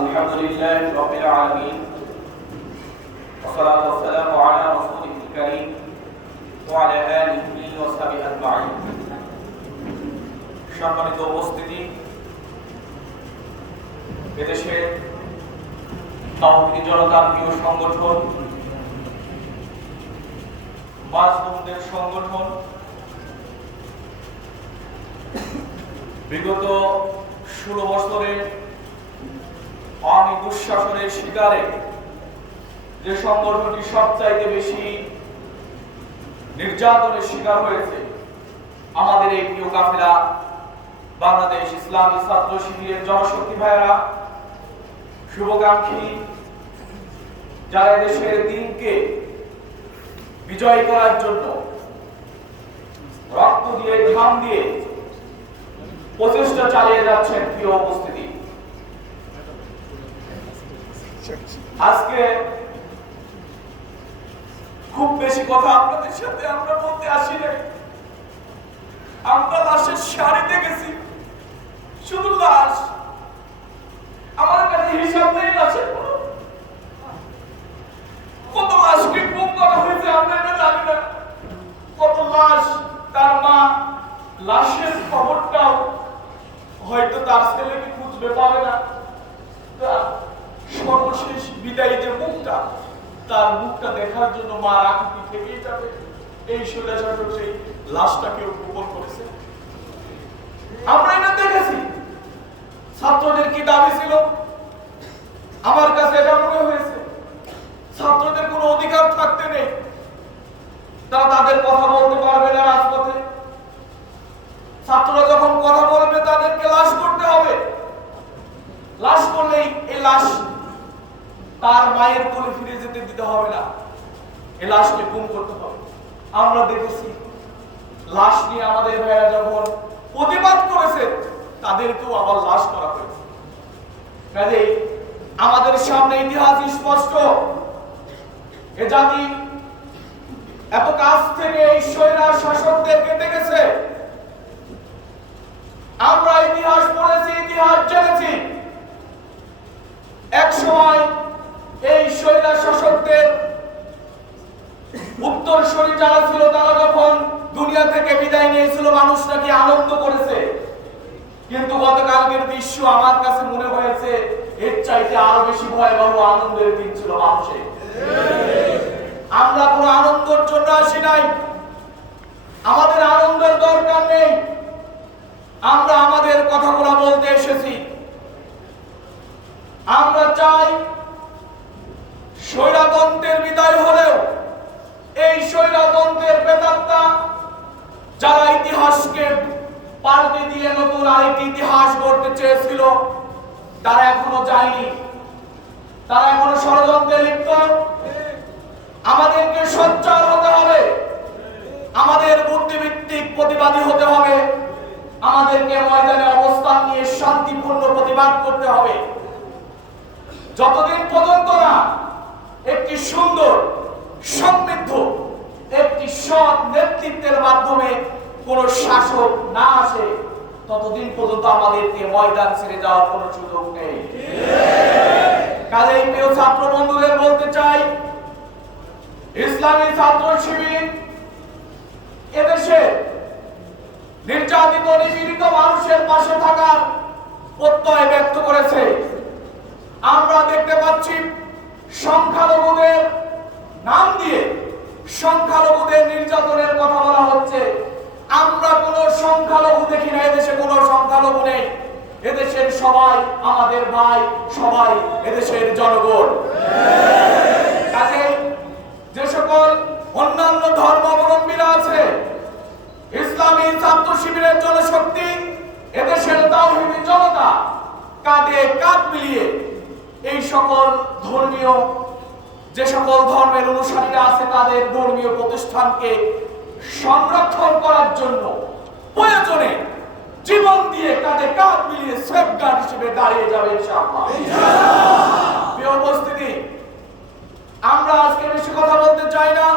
الحمد لله رب العالمين والصلاة والسلام على رسوله الكريم وعلى آله وصحبه أجمعين সম্মানিত উপস্থিতি এদেশের তাওহিদি জনতার প্রিয় সংগঠন মাজলুমদের সংগঠন বিগত ষোলো বছরে আওয়ামী দুঃশাসনের শিকারে। যে সংগঠনটি সবচাইতে বেশি নির্যাতনের শিকার হয়েছে, আমাদের এই প্রিয় কাফেলা বাংলাদেশ ইসলামী ছাত্র শিবিরের জনশক্তি ভাইয়েরা, শুভকাঙ্ক্ষী, যারা দেশের দিনকে বিজয় করার জন্য রক্ত দিয়ে, ঘাম দিয়ে প্রচেষ্টা চালিয়ে যাচ্ছেন প্রিয় উপস্থিতি। আজকে খুব বেশি কথা আপনাদের সাথে আমরা বলতে আসি নাই। আমরা লাশের শাড়ি দেখেছি শুধু লাশ আমার কাছে হিসাব নেই লাশের কোনো। কত লাশকে গুম করা হয়েছে আমরা এটা জানি না কত লাশ তার মা লাশের খবরটাও হয়তো তার ছেলেকে খুঁজবে পাবে না তার সর্বশেষ বিদায়ী যে মুখটা, তার মুখটা দেখার জন্য মা আকুতি থেকেই যাবে। এই সোজা শাসক সেই লাশটাকেও গোপন করেছে। আমরা এটা দেখেছি। ছাত্রদের কি দাবি ছিল? আমার কাছে এটা মনে হয়েছে। ছাত্রদের কোনো অধিকার থাকতে নেই। তারা তাদের কথা বলতে পারবে না রাজপথে। ছাত্ররা যখন কথা বলবে, তাদেরকে লাশ করতে হবে। লাশ করলেই এই লাশ তার মায়ের কোলে ফিরে যেতে দিতে হবে না। এই লাশকে গুম করতে হবে। আমরা দেখেছি, লাশ নিয়ে আমাদের ভাইরা যখন প্রতিবাদ করেছে, তাদেরকেও আবার লাশ করা হয়েছে। কাজেই আমাদের সামনে ইতিহাস স্পষ্ট। এ জাতি এত কাছ থেকে এই স্বৈরা শাসকদেরকে দেখেছে আমরা ইতিহাস পড়েছি, ইতিহাস জেনেছি। এক সময় উত্তরসূরি যারা ছিল তারা যখন দুনিয়া থেকে বিদায় নিয়েছিল মানুষ নাকি আনন্দ করেছে? কিন্তু গতকালকের দৃশ্য আমার কাছে মনে হয়েছে, এর চাইতে আরও বেশি ভয়াবহ আনন্দের দিন ছিল মানুষের। আমরা কোনো আনন্দের জন্য আসি নাই। আমাদের আনন্দের দরকার নেই। আমরা আমাদের কথাগুলো বলতে এসেছি। আমরা চাই স্বৈরাতন্ত্রের স্বৈরাতন্ত্রের প্রেতাত্মা যারা ইতিহাসকে পাল্টে দিয়ে নতুন আরেকটি ইতিহাস গড়তে চেয়েছিল, তারা এখনও যায়নি। তারা এখনও ষড়যন্ত্রে লিপ্ত। আমাদেরকে সচ্চার হতে হবে। আমাদের বুদ্ধিভিত্তিক প্রতিবাদী হতে হবে। আমাদেরকে ময়দানে অবস্থান নিয়ে শান্তিপূর্ণ প্রতিবাদ করতে হবে। যতদিন পর্যন্ত না, একটি সুন্দর, সমৃদ্ধ একটি সৎ নেতৃত্বের মাধ্যমে কোন শাসক না আসে, ততদিন পর্যন্ত আমাদেরকে ময়দান ছেড়ে যাওয়ার কোনো সুযোগ নেই। কাজেই প্রিয় ছাত্র বন্ধুদের বলতে চাই, ইসলামী ছাত্র শিবির এদেশে নির্যাতিত, নিপীড়িত মানুষের পাশে থাকার প্রত্যয় ব্যক্ত করেছে। আমরা দেখতে পাচ্ছি সংখ্যালঘুদের নাম দিয়ে সংখ্যালঘুদের নির্যাতনের কথা বলা হচ্ছে। আমরা কোন সংখ্যালঘু দেখি না, এদেশে কোন সংখ্যালঘু নেই। এদেশের সবাই আমাদের ভাই, সবাই এদেশের জনগণ। কাজেই যে সকল অন্যান্য ধর্মাবলম্বীরা আছে, ইসলামী ছাত্র শিবিরের জনশক্তি, এদেশের তাওহিদি জনতা, কাঁধে কাঁধ মিলিয়ে এই সকল ধর্মীয় যে সকল ধর্মের অনুসারীরা আছে তাদের ধর্মীয় প্রতিষ্ঠানকে সংরক্ষণ করার জন্য প্রয়োজনে জীবন দিয়ে কাঁধে কাঁধ মিলিয়ে সেফগার্ড হিসেবে দাঁড়িয়ে যাবে ইনশাআল্লাহ। উপস্থিতি আমরা আজকে বেশি কথা বলতে চাই না।